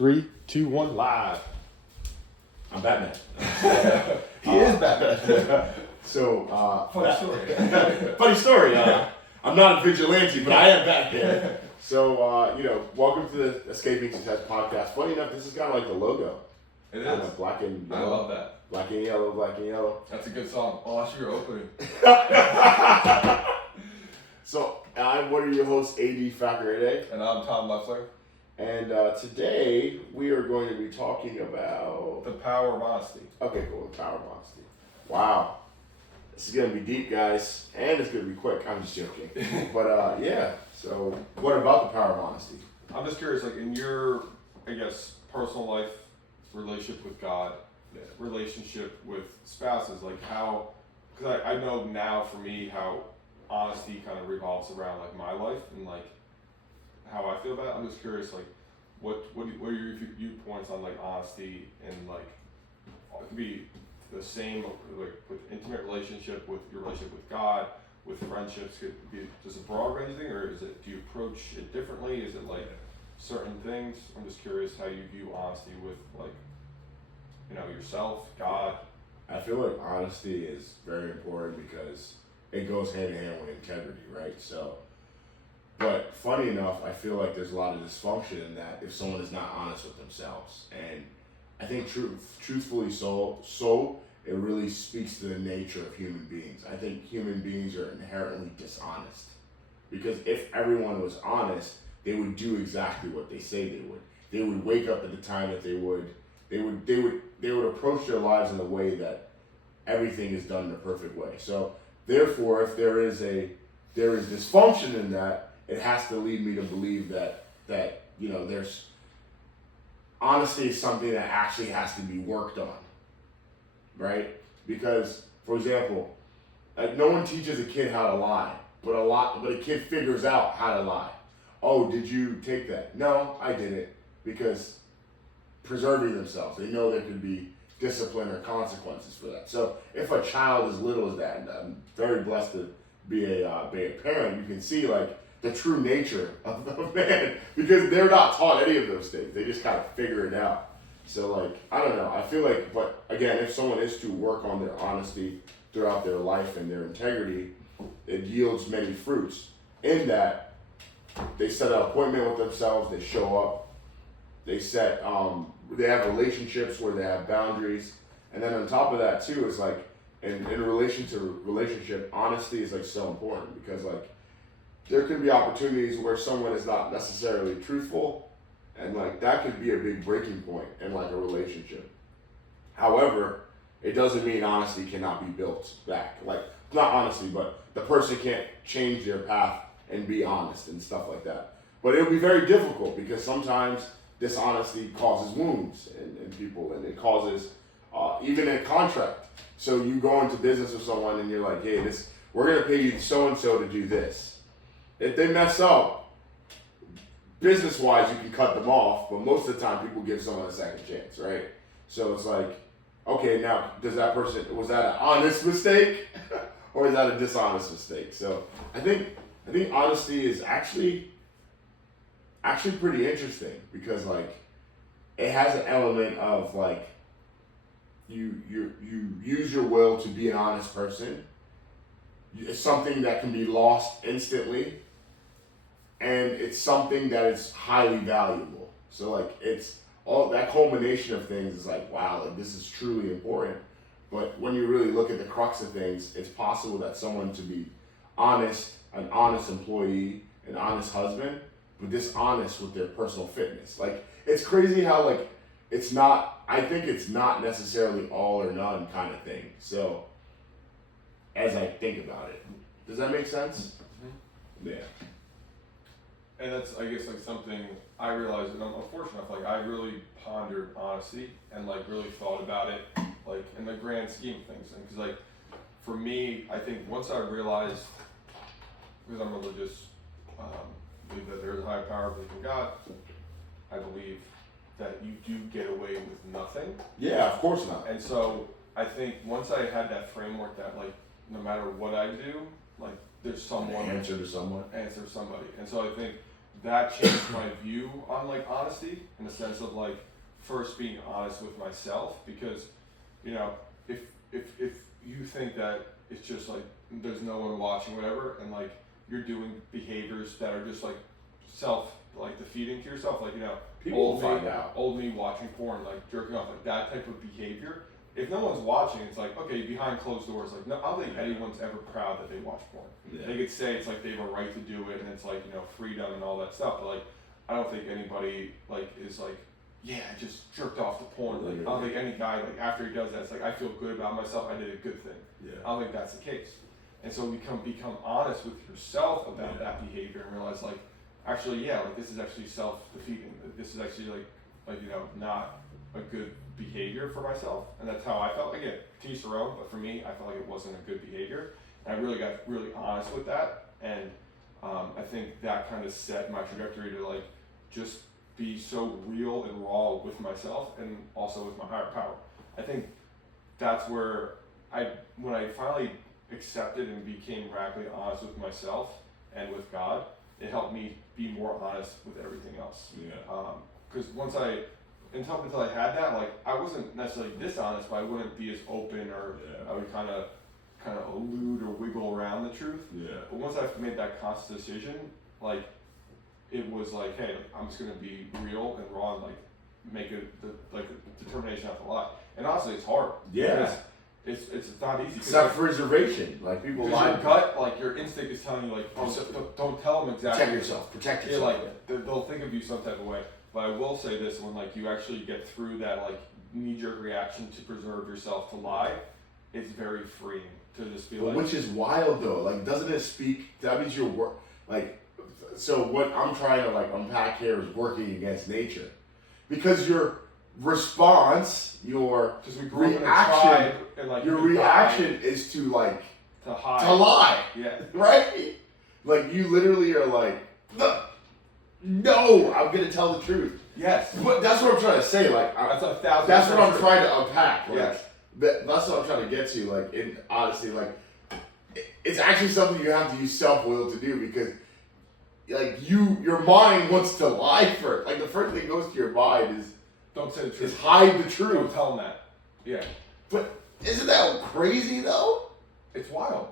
3, 2, 1, live. I'm Batman. He is Batman. So, Funny story. funny story. I'm not a vigilante, but I am Batman. So, welcome to the Escaping Success podcast. Funny enough, this is kind of like the logo. It Kind is. of black and I yellow. love that. Black and yellow, black and yellow. That's a good song. Oh, that's your opening. So, I'm one of your hosts, AD Fakarede. And I'm Tom Leffler. And today we are going to be talking about... The power of honesty. Okay, cool. The power of honesty. Wow. This is going to be deep, guys. And it's going to be quick. I'm just joking. But, yeah. So, what about the power of honesty? I'm just curious, like in your, I guess, personal life, relationship with God, relationship with spouses, like how, because I know now for me how honesty kind of revolves around like my life and like how I feel about it. I'm just curious, like what are your viewpoints on like honesty and like it could be the same like with intimate relationship, with your relationship with God, with friendships, could be just a broad range thing, or is it, do you approach it differently? Is it like certain things? I'm just curious how you view honesty with like, yourself, God. I feel like honesty is very important because it goes hand in hand with integrity, right? So, but funny enough, I feel like there's a lot of dysfunction in that if someone is not honest with themselves. And I think truthfully so it really speaks to the nature of human beings. I think human beings are inherently dishonest. Because if everyone was honest, they would do exactly what they say they would. They would wake up at the time that they would. They would approach their lives in a way that everything is done in a perfect way. So therefore, if there is dysfunction in that, it has to lead me to believe that there's honesty is something that actually has to be worked on, right? Because, for example, like no one teaches a kid how to lie, but a kid figures out how to lie. Oh, did you take that? No, I didn't, because preserving themselves, they know there could be discipline or consequences for that. So if a child as little as that, and I'm very blessed to be a parent, you can see like the true nature of man, because they're not taught any of those things. They just kind of figure it out. So like, I don't know. I feel like, but again, if someone is to work on their honesty throughout their life and their integrity, it yields many fruits in that they set an appointment with themselves, they show up, they have relationships where they have boundaries. And then on top of that too, is like, in relation to relationship, honesty is like so important because like, there could be opportunities where someone is not necessarily truthful, and like that could be a big breaking point in like a relationship. However, it doesn't mean honesty cannot be built back. Like, not honesty, but the person can't change their path and be honest and stuff like that. But it'll be very difficult because sometimes dishonesty causes wounds in people, and it causes even a contract. So you go into business with someone and you're like, hey, we're gonna pay you so and so to do this. If they mess up, business-wise, you can cut them off, but most of the time, people give someone a second chance, right? So it's like, okay, now, was that an honest mistake, or is that a dishonest mistake? So I think honesty is actually pretty interesting because like it has an element of like you use your will to be an honest person. It's something that can be lost instantly. And it's something that is highly valuable. So like it's all that culmination of things is like, wow, like this is truly important. But when you really look at the crux of things, it's possible that someone to be honest, an honest employee, an honest husband, but dishonest with their personal fitness. Like it's crazy how like I think it's not necessarily all or none kind of thing. So as I think about it. Does that make sense? Mm-hmm. Yeah. And that's, I guess, like something I realized, and I'm fortunate enough, like I really pondered honesty and like really thought about it, like in the grand scheme of things. And because like, for me, I think once I realized, because I'm religious, believe that there is a higher power than God, I believe that you do get away with nothing. Yeah, of course not. And so I think once I had that framework that like, no matter what I do, like there's someone answer somebody. And so I think that changed my view on like honesty in the sense of like first being honest with myself, because you know if you think that it's just like there's no one watching, whatever, and like you're doing behaviors that are just like self like defeating to yourself, like People will find out. old me watching porn, like jerking off, like that type of behavior. If no one's watching, it's like, okay, behind closed doors, like, no, I don't think anyone's ever proud that they watch porn. Yeah. They could say it's like they have a right to do it, and it's like, freedom and all that stuff, but like, I don't think anybody, like, is like, yeah, I just jerked off to porn. Like, I don't think any guy, like, after he does that, it's like, I feel good about myself, I did a good thing. Yeah. I don't think that's the case. And so become honest with yourself about that behavior and realize, like, actually, yeah, like, this is actually self-defeating. This is actually, not a good behavior for myself, and that's how I felt. Again, to each their own, but for me, I felt like it wasn't a good behavior, and I really got really honest with that, and I think that kind of set my trajectory to like just be so real and raw with myself, and also with my higher power. I think that's where when I finally accepted and became radically honest with myself and with God, it helped me be more honest with everything else. Because until I had that, like, I wasn't necessarily dishonest, but I wouldn't be as open, or I would kind of elude or wiggle around the truth. But once I made that conscious decision, like, it was like, hey, I'm just gonna be real and raw and like make a determination not to lie. And honestly, it's hard. Yeah. It's not easy. Self-preservation, like people lie. Your gut, like your instinct is telling you, like, don't tell them exactly. Protect yourself. Yeah, like they'll think of you some type of way. But I will say this: when like you actually get through that like knee-jerk reaction to preserve yourself to lie, it's very freeing to just be like. Which is wild though. Like, doesn't it speak? That means you're like. So what I'm trying to like unpack here is working against nature, because your response, your reaction, and like your reaction is to like to hide, to lie. Yeah. Right. Like you literally are like, no, I'm gonna tell the truth. Yes. But that's what I'm trying to say. Like, that's 1,000%. That's what I'm trying to unpack. Like, yes. That's what I'm trying to get to. Like, in honesty, like, it's actually something you have to use self-will to do, because, like, your mind wants to lie first. Like, the first thing that goes to your mind is don't say the truth. Is hide the truth. Don't tell them that. Yeah. But isn't that crazy though? It's wild.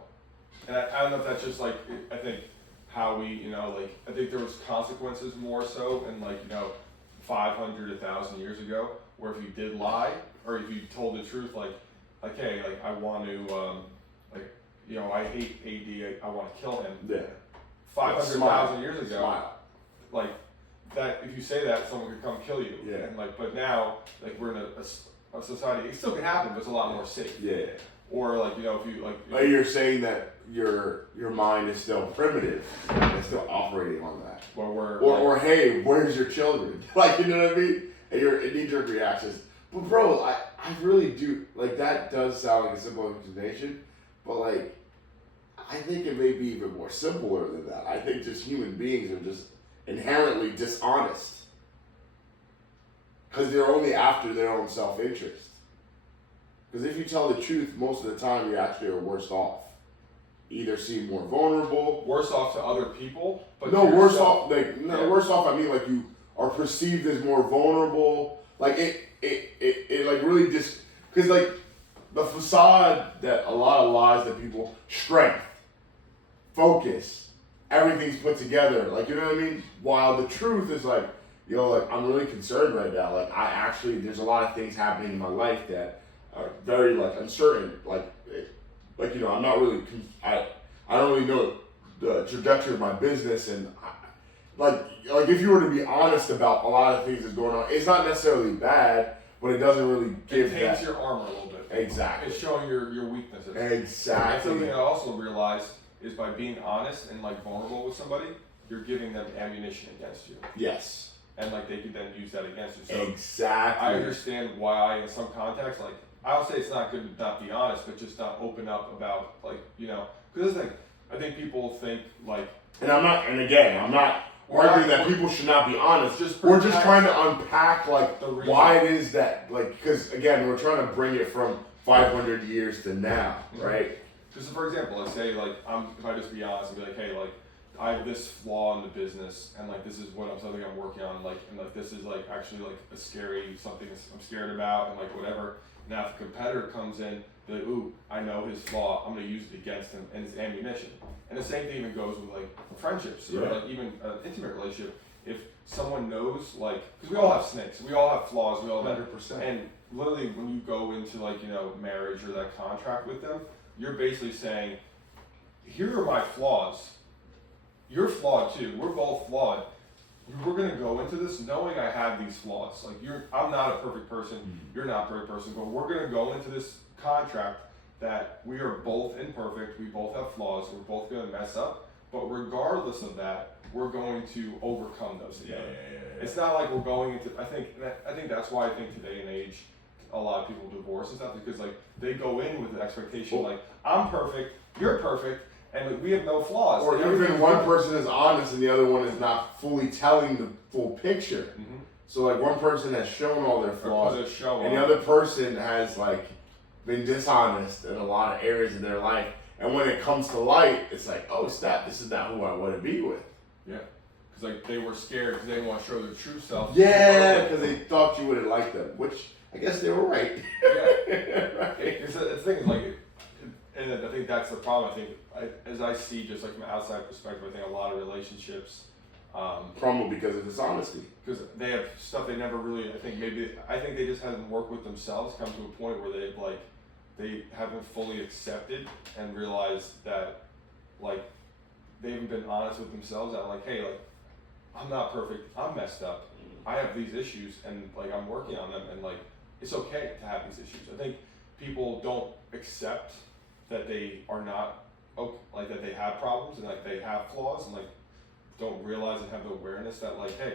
And I don't know if that's just like, I think how we, like, I think there was consequences more so in like, 500, 1,000 years ago, where if you did lie, or if you told the truth, like, hey, like, I want to, I hate AD, I want to kill him. Yeah. 500,000 years ago, Smile. like, that, if you say that, someone could come kill you. Yeah. And like, but now, like, we're in a society, it still can happen, but it's a lot more safe. Yeah. Or like, if you like. But you're saying that your mind is still primitive. It's still operating on that. Or hey, where's your children? Like, you know what I mean? And your knee-jerk reactions. But bro, I really do, like, that does sound like a simple explanation, but like, I think it may be even more simpler than that. I think just human beings are just inherently dishonest, because they're only after their own self-interest. Because if you tell the truth, most of the time you actually are worse off. Either seem more vulnerable. Worse off to other people, but worse off. Worse off. I mean, like, you are perceived as more vulnerable. Like it like really just, because like the facade that a lot of lies that people, strength, focus, everything's put together. Like, you know what I mean? While the truth is like, like, I'm really concerned right now. Like, there's a lot of things happening in my life that are very like uncertain. I'm not really, I don't really know the trajectory of my business, and like if you were to be honest about a lot of things that's going on, it's not necessarily bad, but it doesn't really give it taints your armor a little bit. Exactly. It's showing your weaknesses. Exactly. And something I also realized is by being honest and like vulnerable with somebody, you're giving them ammunition against you. Yes. And like they could then use that against you. So exactly. I understand why in some contexts, like, I don't say it's not good to not be honest, but just not open up about, like, because I think people think like, and I'm not arguing that people should not be honest. We're just trying to unpack like why it is that, like, because again, we're trying to bring it from 500 years to now, right? Just for example, let's say like if I just be honest and be like, hey, like, I have this flaw in the business, and like this is something I'm working on, like, and like this is like actually like a scary something I'm scared about, and like whatever. Now if a competitor comes in, they're like, ooh, I know his flaw, I'm gonna use it against him, and it's ammunition. And the same thing even goes with like friendships, or like even an intimate relationship. If someone knows, like, because we all have snakes, we all have flaws, we all have, 100%. and literally when you go into like, you know, marriage or that contract with them, you're basically saying, here are my flaws. You're flawed too. We're both flawed. We're gonna go into this knowing I have these flaws. Like I'm not a perfect person. You're not a perfect person. But we're gonna go into this contract that we are both imperfect. We both have flaws. We're both gonna mess up. But regardless of that, we're going to overcome those together. It's not like we're going into. I think that's why I think today and age, a lot of people divorce and stuff, because like they go in with the expectation like I'm perfect, you're perfect. And we have no flaws. Or even one person is honest and the other one is not fully telling the full picture. Mm-hmm. So like one person has shown all their flaws, and the other person has like been dishonest in a lot of areas of their life. And when it comes to light, it's like, oh snap, this is not who I want to be with. Yeah, because like they were scared because they didn't want to show their true self. Yeah, because they thought you wouldn't like them, which I guess they were right. Yeah, right. It's the thing is like. And I think that's the problem. I think, as I see, just like from an outside perspective, I think a lot of relationships crumble because of dishonesty. Because they have stuff they never really. I think they just haven't worked with themselves. Come to a point where they haven't fully accepted and realized that like they haven't been honest with themselves. That like, hey, like I'm not perfect. I'm messed up. I have these issues, and like I'm working on them, and like it's okay to have these issues. I think people don't accept that they are not like that they have problems and like they have flaws, and like don't realize and have the awareness that like, hey,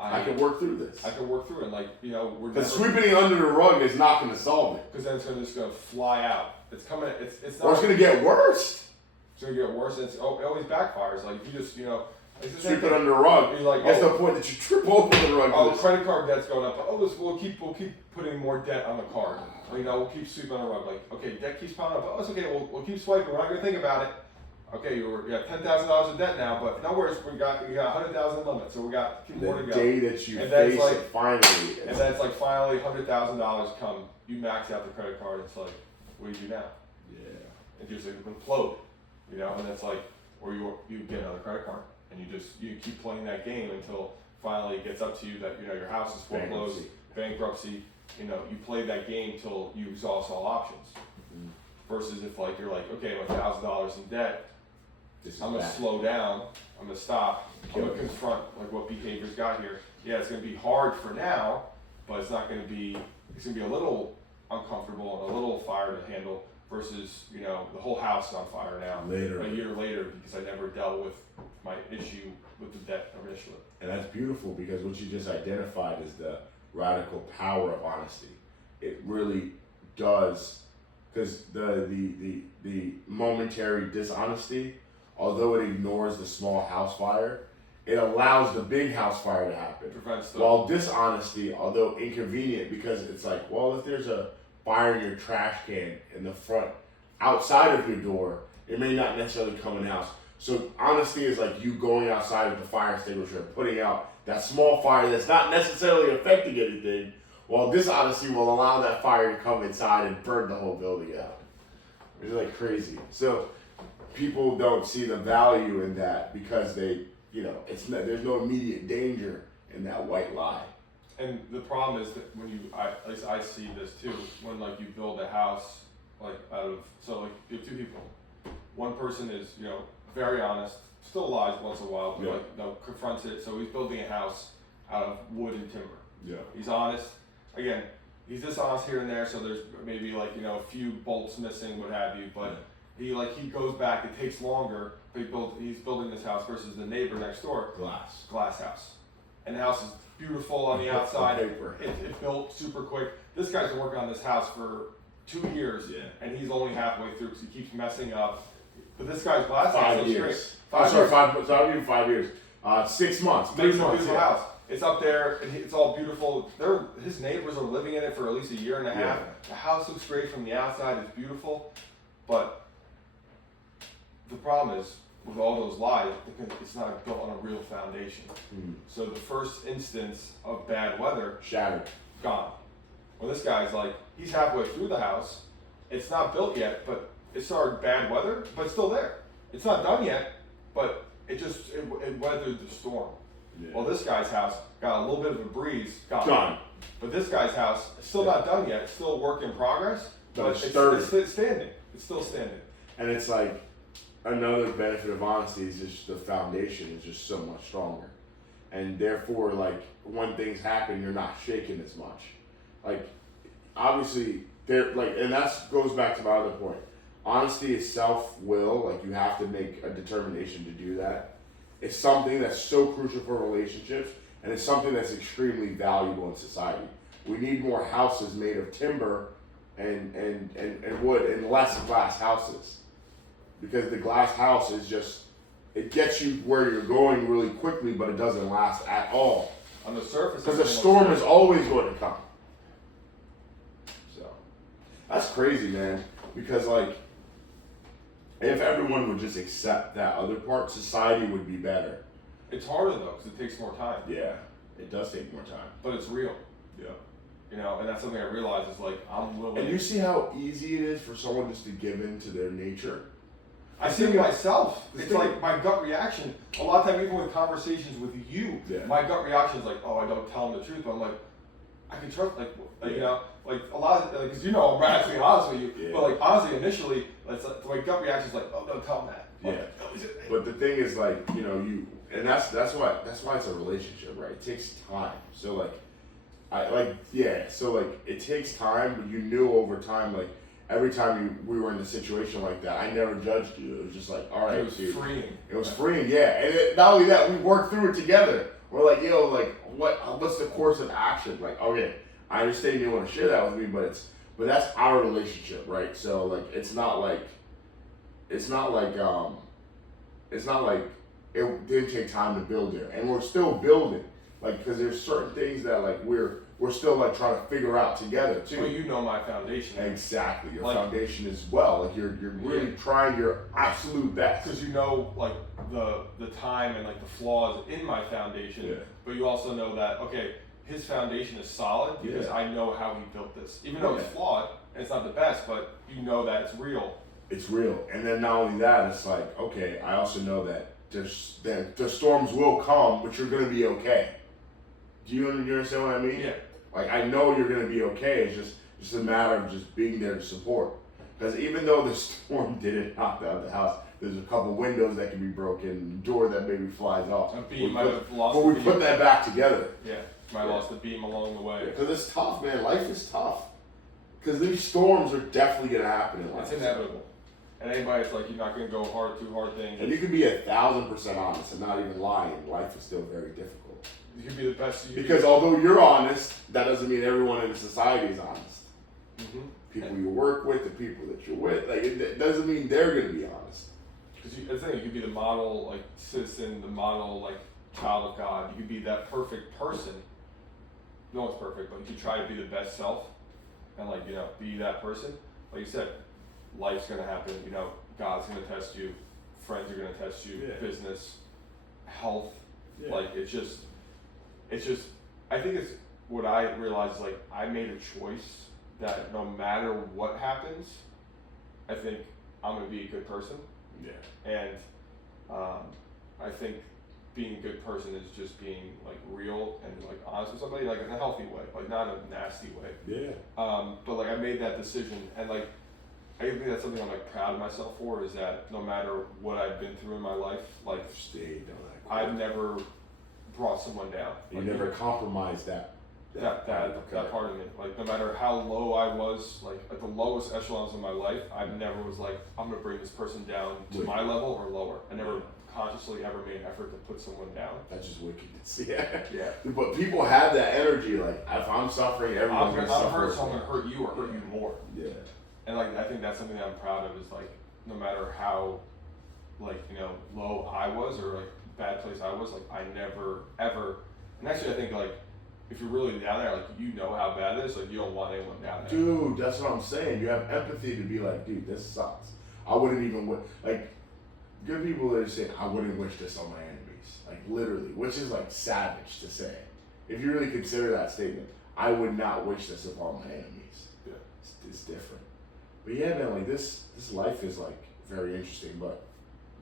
I can work through this. I can work through it. And like, you know, but sweeping it under the rug is not going to solve it. Because then it's just going to fly out. It's coming. It's not. Or it's going to get worse. It's going to get worse. It always backfires. Like if you just, you know, sweep it under the rug. You're like, that's the point that you trip over the rug. Oh, the credit card debt's going up. Oh, we'll keep putting more debt on the card. You know, we'll keep sweeping on the rug. Like, okay, debt keeps piling up. Oh, it's okay. We'll keep swiping. We're not gonna think about it. Okay, you have $10,000 in debt now, but no worries. We got $100,000 limit, so we got more to go. The day that you face it, finally. And then it's like finally $100,000 come. You max out the credit card. It's like, what do you do now? Yeah. It just like implode, you know. And it's like, or you get another credit card, and you keep playing that game until finally it gets up to you that you know your house is foreclosed, bankruptcy. You know, you play that game till you exhaust all options. Mm-hmm. Versus if like you're like, okay, I'm $1,000 in debt, I'm gonna slow down, I'm gonna stop, I'm gonna confront like what behavior's got here. Yeah, it's gonna be hard for now, but it's gonna be a little uncomfortable and a little fire to handle. Versus, you know, the whole house is on fire now. A year later, because I never dealt with my issue with the debt initially. And that's beautiful because what you just identified is the radical power of honesty. It really does, because the momentary dishonesty, although it ignores the small house fire, it allows the big house fire to happen. While dishonesty, although inconvenient, because it's like, well, if there's a fire in your trash can in the front, outside of your door, it may not necessarily come in the house. So honesty is like you going outside of the fire extinguisher and putting out that small fire that's not necessarily affecting anything, while dishonesty will allow that fire to come inside and burn the whole building out. It's like crazy. So people don't see the value in that because they, you know, there's no immediate danger in that white lie. And the problem is that when at least I see this too, when like you build a house, like so like you have two people. One person is, you know, very honest, still lies once in a while, but like, you know, confronts it. So he's building a house out of wood and timber. Yeah. He's honest. Again, he's dishonest here and there, so there's maybe like, you know, a few bolts missing, what have you, but he goes back, it takes longer, but he's building this house versus the neighbor next door. Glass house. And the house is beautiful on the outside. It built super quick. This guy's been working on this house for 2 years, and he's only halfway through because he keeps messing up. But this guy's glass house looks great. 5 years. 6 months. But it's a beautiful house. It's up there, and it's all beautiful. His neighbors are living in it for at least a year and a half. The house looks great from the outside. It's beautiful, but the problem is with all those lies, it's not built on a real foundation. Mm. So the first instance of bad weather, Shattered. gone. Well, this guy's like, he's halfway through the house. It's not built yet, but it started bad weather, but it's still there. It's not done yet, but it weathered the storm. Yeah. Well, this guy's house got a little bit of a breeze, Gone. But this guy's house is still not done yet. It's still a work in progress, But it's standing. It's still standing. And it's like another benefit of honesty is just the foundation is just so much stronger, and therefore, like when things happen, you're not shaken as much. Like obviously, there like, and that goes back to my other point. Honesty is self-will. Like you have to make a determination to do that. It's something that's so crucial for relationships, and it's something that's extremely valuable in society. We need more houses made of timber and wood and less glass houses. Because the glass house is just, it gets you where you're going really quickly, but it doesn't last at all. On the surface, Because a storm is always going to come. So, that's crazy, man. Because, like, if everyone would just accept that other part, society would be better. It's harder though, because it takes more time. Yeah, it does take more time. But it's real. Yeah. You know, and that's something I realize is like, I'm willing. And you see how easy it is for someone just to give in to their nature? I see it myself. It's like my gut reaction. A lot of time, even with conversations with you, Yeah. my gut reaction is like, oh, I don't tell them the truth. But I'm like, I can trust, like Yeah. you know, like a lot of, because you know I'm radically honest with you. Yeah. But like honestly, initially, it's like, my gut reaction is like, oh, don't tell them that. Like, Yeah. oh, is it- But the thing is, like, you know, and that's why it's a relationship, right? It takes time. So like, it takes time, but you knew over time, like every time we were in a situation like that, I never judged you. It was just like, all right, It was dude. freeing. It was freeing, yeah. And not only that, we worked through it together. We're like, yo, like, what's the course of action? Like, okay, I understand you want to share that with me, but that's our relationship, right? So like, it's not like it didn't take time to build there, and we're still building, like, because there's certain things that like we're still like trying to figure out together too. Well, you know my foundation. Exactly, your Like- foundation as well. Like you're really trying your absolute best. Because you know, like the time and like the flaws in my foundation, Yeah. but you also know that okay, his foundation is solid because Yeah. I know how he built this. Even though it's Yeah. flawed and it's not the best, but you know that it's real. It's real, and then not only that, it's like, okay, I also know that the storms will come, but you're gonna be okay. Do you understand what I mean? Yeah. Like, I know you're gonna be okay. It's just a matter of just being there to support. Because even though the storm didn't knock down the house, there's a couple windows that can be broken, door that maybe flies off. A beam might have lost. But we the put beam. that back together. Yeah, might have lost the beam along the way. Because it's tough, man. Life is tough. Because these storms are definitely gonna happen in life. It's inevitable. And anybody that's like you're not gonna go too hard thing. And you can be 1,000% honest and not even lying. Life is still very difficult. You can be the best you. Because although you're honest, that doesn't mean everyone in society is honest. Mm-hmm. People you work with, the people that you're with, like it doesn't mean they're gonna be honest. Because I think you could be the model like citizen, the model like child of God. You could be that perfect person. No one's perfect, but you try to be the best self, and like you know, be that person. Like you said, life's gonna happen. You know, God's gonna test you. Friends are gonna test you. Yeah. Business, health. Yeah. Like it's just. I think it's what I realized. Like I made a choice that no matter what happens, I think I'm gonna be a good person. Yeah. And I think being a good person is just being like real and like honest with somebody, like in a healthy way, like not in a nasty way. Yeah. But like I made that decision, and like I think that's something I'm like proud of myself for, is that no matter what I've been through in my life, like Stayed on that. I've never brought someone down. You Like, never compromised that. that part of me. Like no matter how low I was, like at the lowest echelons of my life, I never was like, I'm gonna bring this person down to Wait. my level or lower. I never Yeah. consciously ever made an effort to put someone down. That's just wickedness. Yeah. Yeah. But people have that energy. Like if I'm suffering, everyone's I'm gonna suffer. hurt, so I'm gonna hurt you or hurt you more. Yeah. And like I think that's something that I'm proud of, is like no matter how like, you know, low I was or like bad place I was, like I never ever, and actually I think like if you're really down there, like you know how bad it is, like you don't want anyone down there. Dude, that's what I'm saying. You have empathy to be like, dude, this sucks. I wouldn't even like. good people that are saying, I wouldn't wish this on my enemies. Like literally, which is like savage to say. If you really consider that statement, I would not wish this upon my enemies. Yeah. It's different. But yeah, man, like this life is like very interesting. But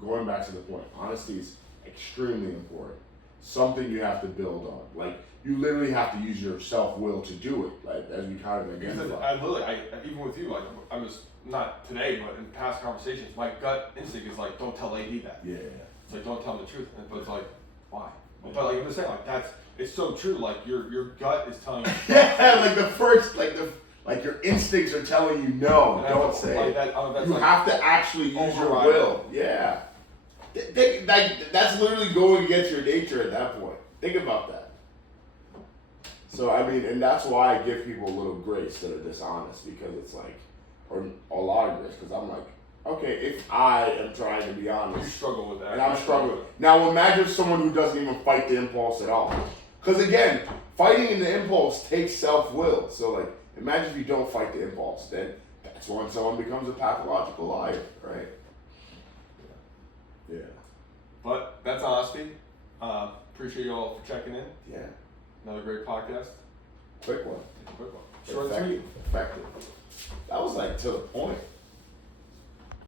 going back to the point, honesty is extremely important. Something you have to build on. Like you literally have to use your self-will to do it. Like as we kind of Because identify. I literally, even with you, like I'm just not today, but in past conversations, my gut instinct is like, don't tell AD that. Yeah. It's like, don't tell him the truth. But it's like, why? But like I'm just saying, like it's so true. Like your gut is telling you. Yeah, like the first, like your instincts are telling you no, don't say like it. that, that's You like, have to actually use your override will. Yeah. That's literally going against your nature at that point. Think about that. So, I mean, and that's why I give people a little grace that are dishonest, because it's like, or a lot of grace, because I'm like, okay, if I am trying to be you honest, struggle with that. and I'm struggling. Now, imagine someone who doesn't even fight the impulse at all. Because again, fighting in the impulse takes self-will. So, like, imagine if you don't fight the impulse, then that's when someone becomes a pathological liar, right? Yeah. But that's honesty. Appreciate you all for checking in. Yeah. Another great podcast. Quick one. Quick one. Short and sweet. Effective. That was like to the point.